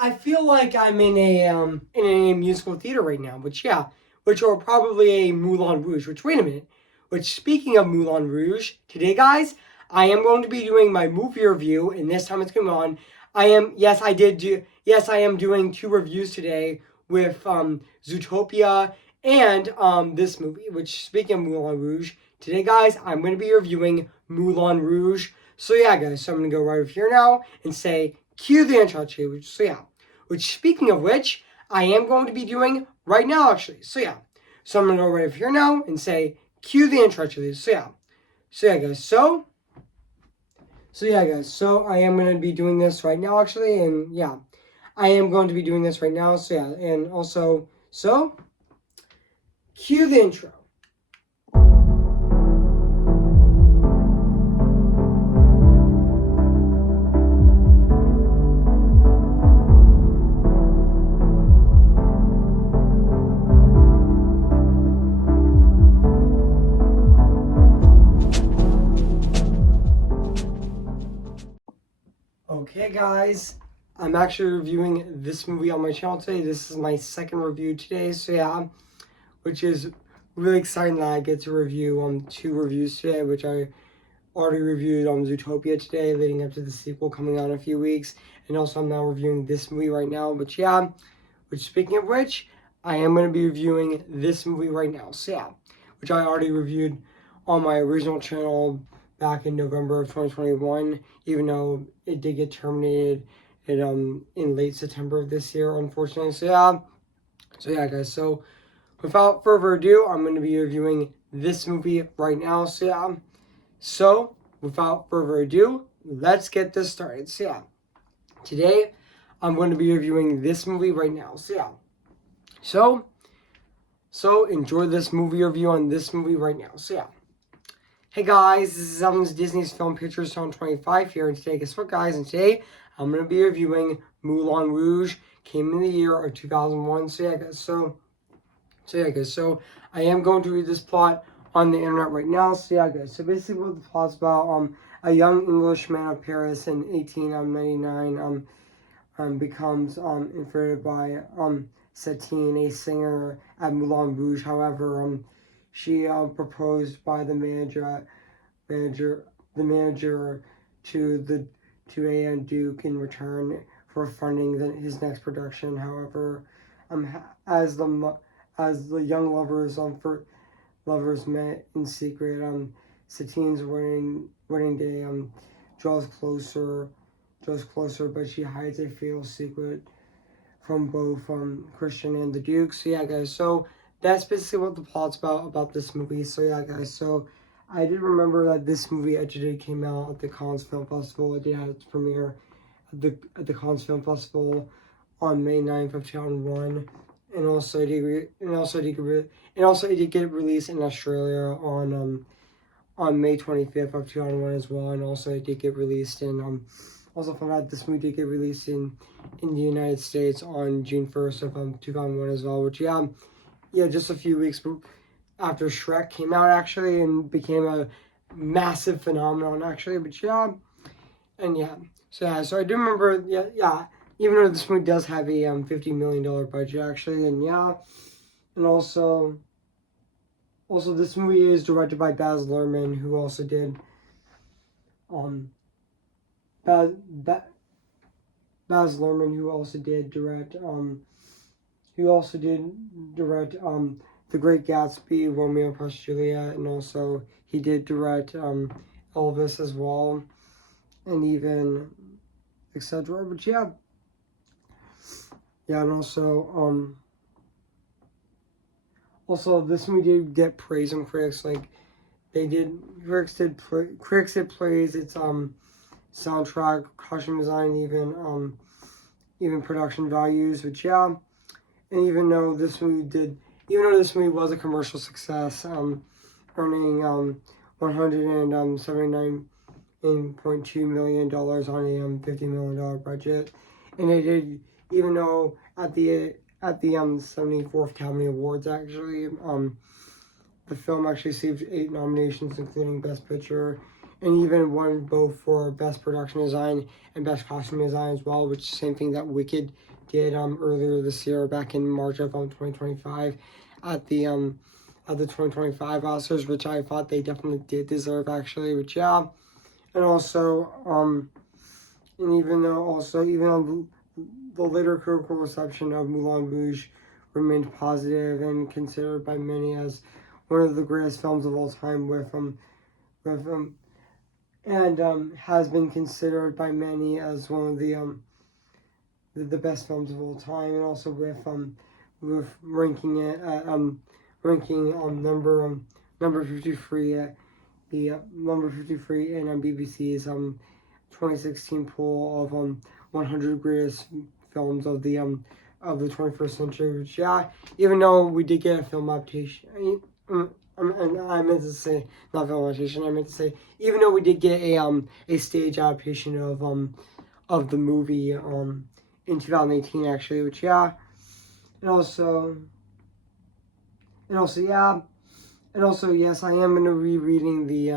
I feel like I'm in a musical theater right now, which are probably a Moulin Rouge. Which wait a minute, which speaking of Moulin Rouge, today guys, I am going to be doing my movie review, and this time it's going on. I am doing two reviews today with Zootopia and this movie. Which speaking of Moulin Rouge, today guys, I'm going to be reviewing Moulin Rouge. So yeah, guys, so I'm going to go right over here now and say cue the intro to. So yeah. Which, speaking of which, I am going to be doing right now, actually. So I'm going to go right over here now and say, cue the intro to these. So I am going to be doing this right now, actually. And yeah, I am going to be doing this right now. And also, cue the intro. Okay, guys, I'm actually reviewing this movie on my channel today. This is my second review today, which is really exciting that I get to review two reviews today, which I already reviewed Zootopia today, leading up to the sequel coming out in a few weeks, and also I'm now reviewing this movie right now. Which speaking of which, I am going to be reviewing this movie right now. Which I already reviewed on my original channel back in November of 2021, even though it did get terminated in late September of this year, unfortunately. Guys. So without further ado, I'm going to be reviewing this movie right now. So without further ado, let's get this started. Today I'm going to be reviewing this movie right now. So enjoy this movie review on this movie right now. Hey guys, this is Evan's Disney's Film Pictures 2025 here, and today, guess what, guys? And today, I'm going to be reviewing Moulin Rouge, came in the year of 2001. So I am going to read this plot on the internet right now. So basically, what the plot's about, a young Englishman of Paris in 1899 becomes infatuated by Satine, a singer at Moulin Rouge. However, she proposed by the manager to a Duke in return for funding his next production. However, as the young lovers met in secret, Satine's wedding day draws closer, but she hides a fatal secret from both Christian and the Duke. So yeah, guys. So that's basically what the plot's about this movie. So yeah, guys. So I did remember that this movie actually came out at the Cannes Film Festival. It did have its premiere at the Cannes Film Festival on May 9th of 2001, and also it did get released in Australia on May 25th of 2001 as well, and also it did get released in also found out this movie did get released in the United States on June 1st of 2001 as well, which just a few weeks after Shrek came out actually and became a massive phenomenon actually, so I do remember even though this movie does have a $50 million budget actually, and also this movie is directed by Baz Luhrmann, who also did Baz, Baz Luhrmann, who also did direct The Great Gatsby, Romeo plus Juliet, and also he did direct Elvis as well, and even etc. And also this movie did get praise from critics. Critics did praise its soundtrack, costume design, even production values. And even though this movie was a commercial success, earning $179.2 million on a $50 million budget, and it did, even though at the 74th Academy Awards actually, the film actually received 8 nominations, including Best Picture and even won both for best production design and best costume design as well, which is the same thing that Wicked did earlier this year, back in March of 2025, at the 2025 Oscars, which I thought they definitely did deserve, actually. Which, yeah, and also and even though the later critical reception of Moulin Rouge remained positive and considered by many as one of the greatest films of all time, and has been considered by many as one of the best films of all time, and also with ranking it at number 53 at the number 53 in BBC's 2016 poll of 100 greatest films of the 21st century. Which, yeah, even though we did get a film adaptation, and I meant to say not film adaptation. I meant to say, even though we did get a stage adaptation of the movie in 2018, actually. Which, yeah, and also yeah, and also yes, I am gonna be reading the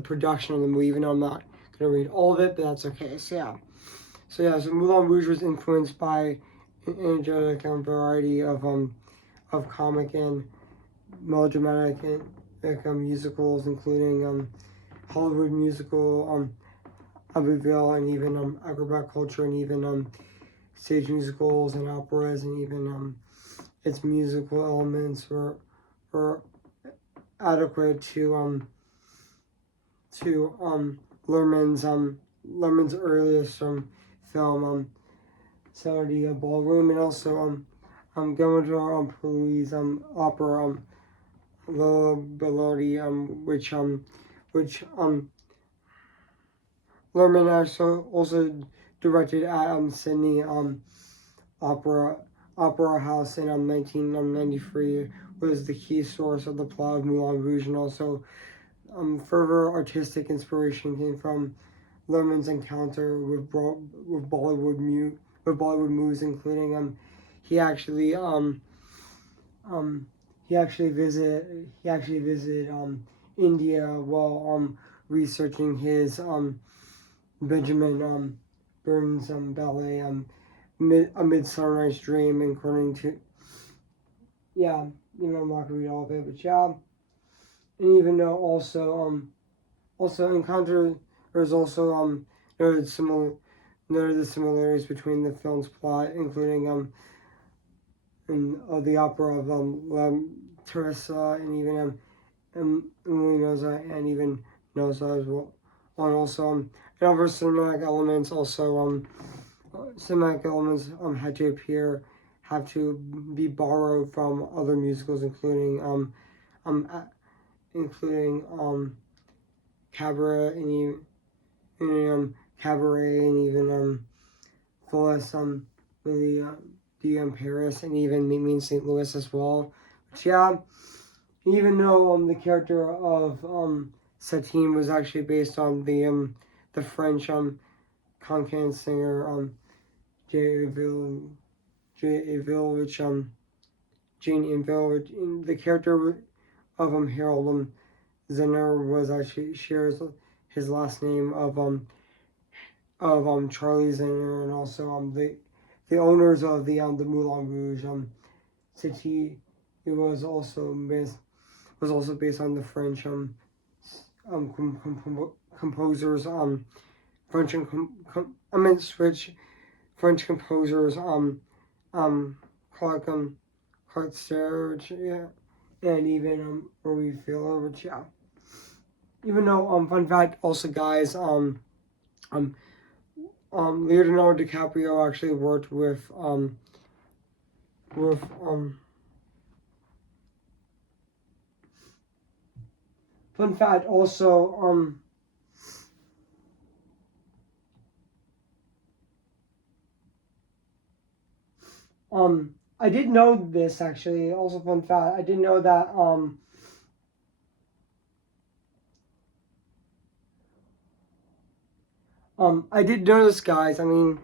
production of the movie, even though I'm not gonna read all of it, but that's okay. So Moulin Rouge was influenced by an energetic variety of comic and melodramatic and musicals, including Hollywood musical, Abbeville, and even acrobat culture, and even stage musicals and operas, and even its musical elements were adequate to Lerman's earliest film, Saturday Ballroom, and also Guillermo Pugli's opera La Belloti, which Lerman also directed at Sydney Opera House in 1993, was the key source of the plot of Moulin Rouge, and also further artistic inspiration came from Lerman's encounter with Bollywood movies, including he actually visited India while researching his Benjamin Burns ballet A Midsummer Night's Dream, according to, yeah, I'm not gonna read all of it, but yeah, and even though also encounter, there's also noted the similarities between the film's plot, including the opera of La Teresa, and even Noza, and even Noza as well, and also and other cinematic elements have to be borrowed from other musicals, including Cabaret, Cabaret, and even Phyllis really Paris, and even Meet Me in St. Louis as well. But yeah, even though the character of Satine was actually based on the French cancan singer Jane Avil, which the character of Harold Zenner was actually shares his last name of Charlie Zenner, and also the owners of the Moulin Rouge city. It was also based on the French composers French French composers Clark Serge, yeah, and even Marie Filler, which, yeah. Even though fun fact also, guys, Leonardo DiCaprio actually worked with fun fact also I did know this, actually. Also, fun fact, I didn't know that I did know this, guys. I mean,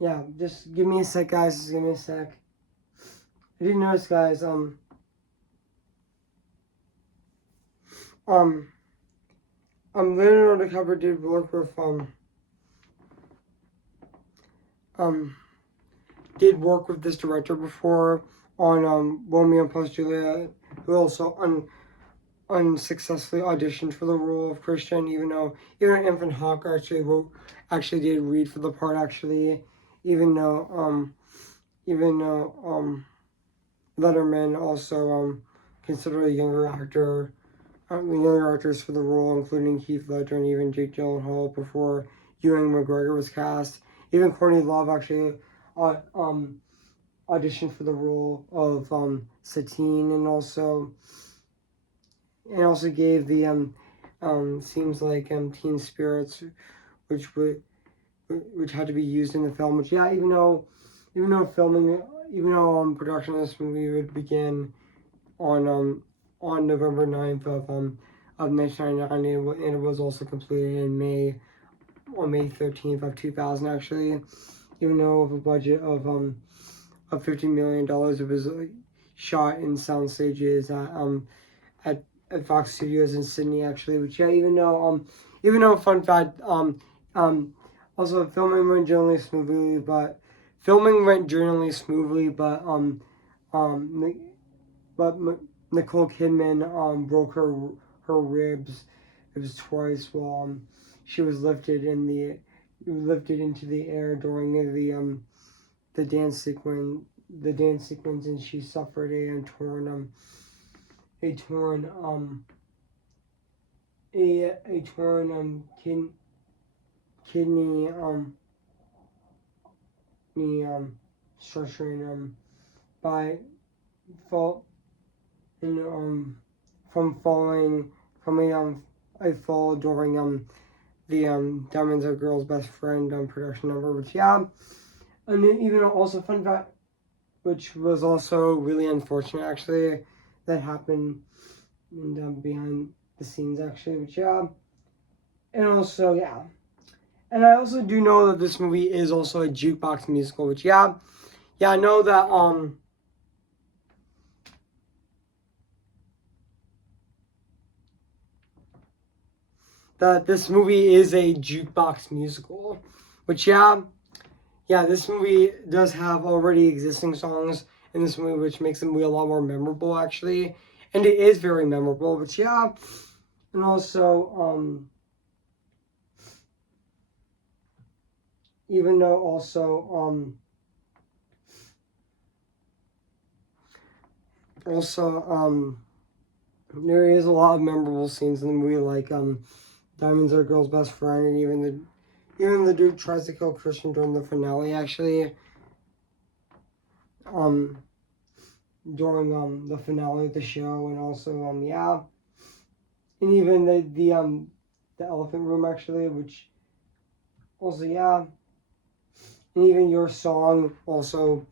yeah, just give me a sec, guys. Just give me a sec. I didn't notice, guys. Leonardo DiCaprio did work with did work with this director before on Romeo plus Juliet, who also unsuccessfully auditioned for the role of Christian, even Anthony Hawke actually did read for the part actually, even though Letterman also considered a younger actors for the role, including Heath Ledger and even Jake Gyllenhaal before Ewan McGregor was cast. Even Courtney Love actually auditioned for the role of Satine, and also gave the seems like teen spirits, which had to be used in the film. Which even though production of this movie would begin on November 9th of 1999, and it was also completed in May 13th of 2000 actually. Even though with a budget of $50 million, it was shot in sound stages at Fox Studios in Sydney actually. Which even though fun fact also filming went generally smoothly, but Nicole Kidman broke her ribs. It was twice while she was lifted into the air during the dance sequence, and she suffered a torn kidney structuring by fall and from falling from a fall during the Diamonds Are Girl's Best Friend production number, which and then even also fun fact, which was also really unfortunate actually, that happened behind the scenes actually, which and also and I also do know that this movie is also a jukebox musical, which I know that that this movie is a jukebox musical, which this movie does have already existing songs in this movie, which makes the movie a lot more memorable actually, and it is very memorable. But and also even though also there is a lot of memorable scenes in the movie, like Diamonds Are a Girl's Best Friend, and even the dude tries to kill Christian during the finale actually. During the finale of the show, and also and even the elephant room actually, which also and even Your Song also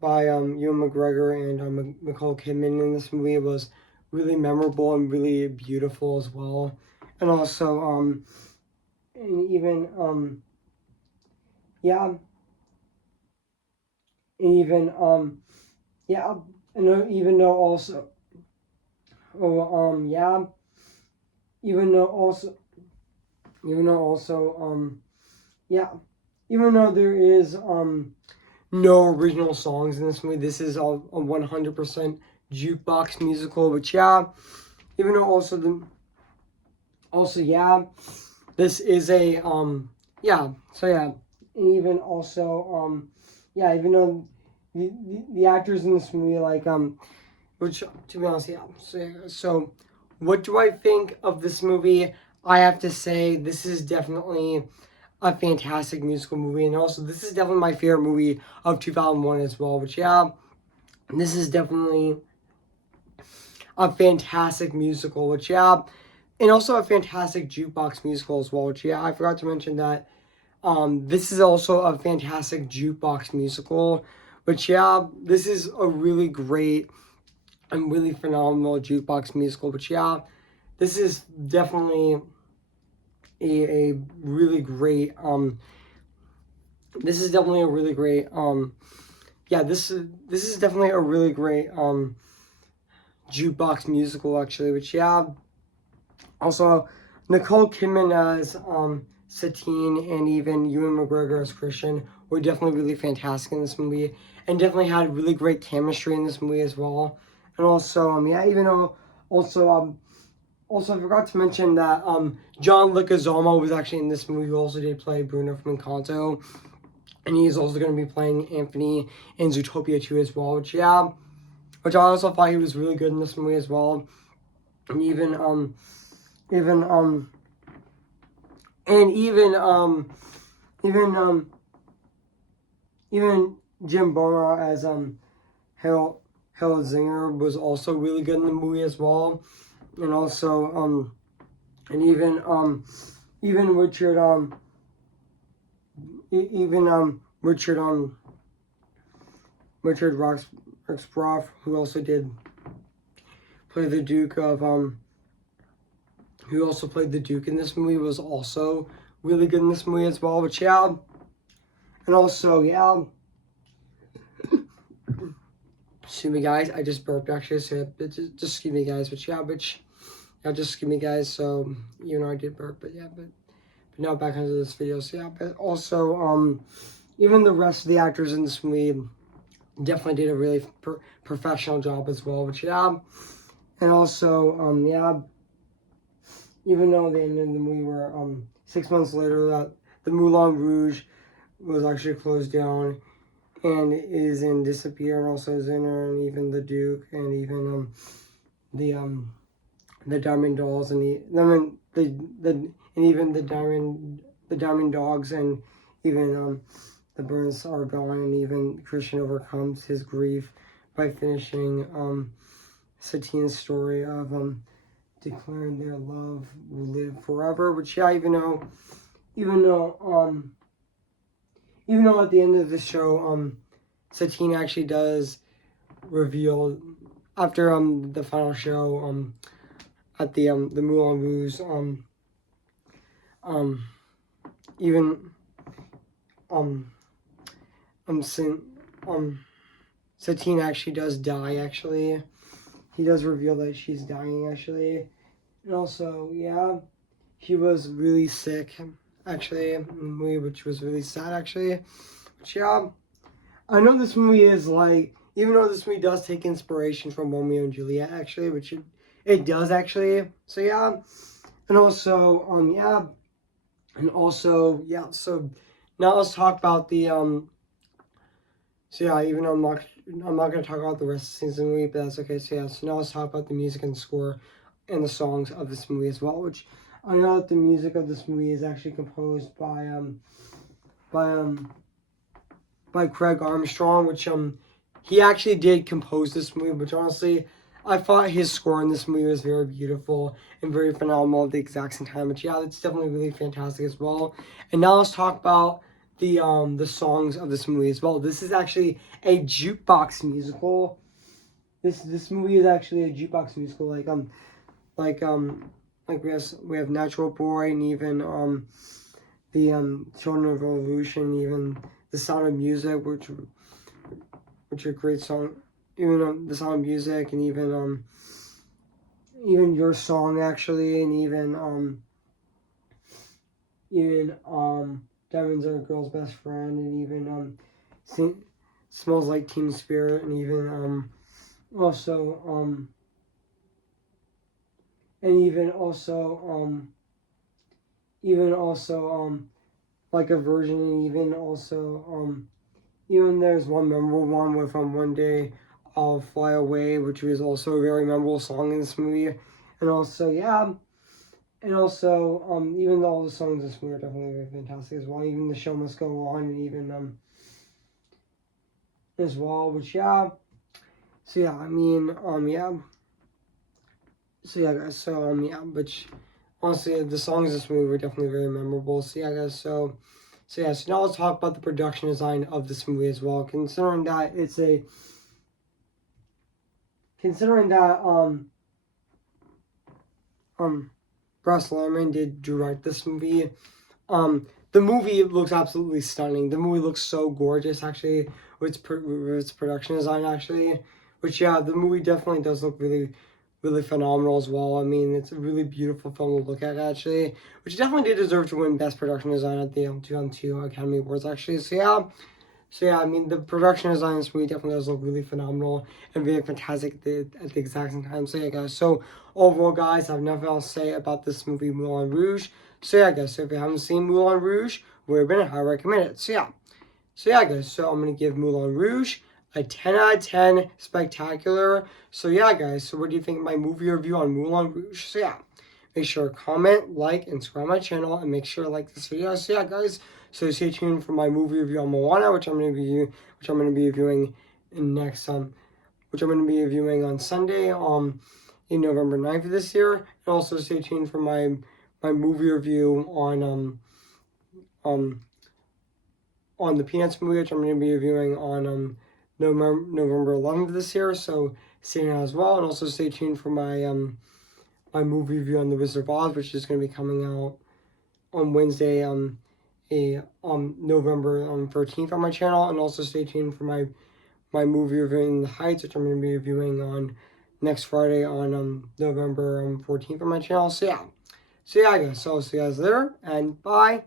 by Ewan McGregor and Nicole Kidman in this movie was really memorable and really beautiful as well. And also and even and even and even though also even though also even though there is no original songs in this movie, this is a 100% jukebox musical. But even though this is a and even also even though the actors in this movie, like which, to be honest, so what do I think of this movie? I have to say this is definitely a fantastic musical movie, and also this is definitely my favorite movie of 2001 as well. Which this is definitely a fantastic musical. Which and also a fantastic jukebox musical as well. Which I forgot to mention that this is also a fantastic jukebox musical. Which this is a really great and really phenomenal jukebox musical. Which this is definitely a really great this is definitely a really great this is definitely a really great jukebox musical actually. Which also Nicole Kidman as Satine, and even Ewan McGregor as Christian were definitely really fantastic in this movie, and definitely had really great chemistry in this movie as well. And also, yeah, even though also I forgot to mention that John Leguizamo was actually in this movie, who also did play Bruno from Encanto, and he's also going to be playing Anthony in Zootopia 2 as well, which I also thought he was really good in this movie as well. And even even and even Jim Bonar as Harold Zinger was also really good in the movie as well. And also and even Richard Roxburgh, who also did play the Duke of who also played the Duke in this movie, was also really good in this movie as well. But yeah, and also excuse me guys, I just burped actually, so just excuse me guys. But yeah, just excuse me guys. So I did burp, but now back into this video. So yeah, but also even the rest of the actors in this movie definitely did a really professional job as well. But yeah, and also even though the end of the movie were 6 months later that the Moulin Rouge was actually closed down and is in disappear, and also Zinner and even the Duke and even the Diamond Dolls and even the Diamond Dogs, and even the Burns are gone, and even Christian overcomes his grief by finishing Satine's story of declaring their love will live forever. Which even though at the end of the show Satine actually does reveal, after the final show at the Moulin Rouge Satine actually does die. Actually, he does reveal that she's dying actually. And also, yeah, she was really sick, actually, which was really sad, actually. But yeah, I know this movie is like, even though this movie does take inspiration from Romeo and Juliet, actually, which it does, actually. So yeah, and also, so now let's talk about the, so yeah, even though I'm not going to talk about the rest of the season movie, but that's okay. So yeah, so now let's talk about the music and score and the songs of this movie as well, which I know that the music of this movie is actually composed by Craig Armstrong, which he actually did compose this movie, which honestly I thought his score in this movie was very beautiful and very phenomenal at the exact same time. But yeah, it's definitely really fantastic as well. And now let's talk about the songs of this movie as well. This is actually a jukebox musical. This movie is actually a jukebox musical, like we have Natural Boy, and even the Children of Revolution, even The Sound of Music, which are great songs. Even The Sound of Music, and even Your Song, actually, and even Diamonds Are a Girl's Best Friend, and even Smells Like Teen Spirit, and even also like a version, and even there's one memorable one with One Day I'll Fly Away, which was also a very memorable song in this movie. And also even though all the songs in this movie are definitely very fantastic as well, even The Show Must Go On, and even as well, which so yeah, I mean so yeah guys, so which honestly the songs in this movie were definitely very memorable. So yeah guys, so now let's talk about the production design of this movie as well, considering that Bryce Lerman did direct this movie. The movie looks absolutely stunning. The movie looks so gorgeous, actually, with its production design, actually. Which, yeah, the movie definitely does look really, really phenomenal as well. I mean, it's a really beautiful film to look at, actually, which definitely did deserve to win Best Production Design at the 2002 Academy Awards, actually. So yeah, I mean, the production design in this movie definitely does look really phenomenal and really fantastic at the exact same time. So yeah, guys. So overall, guys, I have nothing else to say about this movie, Moulin Rouge. So yeah, guys. So if you haven't seen Moulin Rouge, we're gonna highly recommend it. So yeah, guys. So I'm gonna give Moulin Rouge a 10 out of 10, spectacular. So yeah, guys. So what do you think of my movie review on Moulin Rouge? So yeah. Make sure to comment, like, and subscribe my channel, and make sure to like this video. So yeah, guys. So stay tuned for my movie review on Moana, which I'm going to be reviewing which I'm going to be reviewing on Sunday, in November 9th of this year. And also stay tuned for my movie review on the Peanuts movie, which I'm going to be reviewing on November 11th of this year. So stay tuned as well, and also stay tuned for my movie review on The Wizard of Oz, which is going to be coming out on Wednesday, November 13th on my channel, and also stay tuned for my movie reviewing The Heights, which I'm going to be reviewing on next Friday on November 14th on my channel. So yeah, guys. So I'll see you guys later, and bye.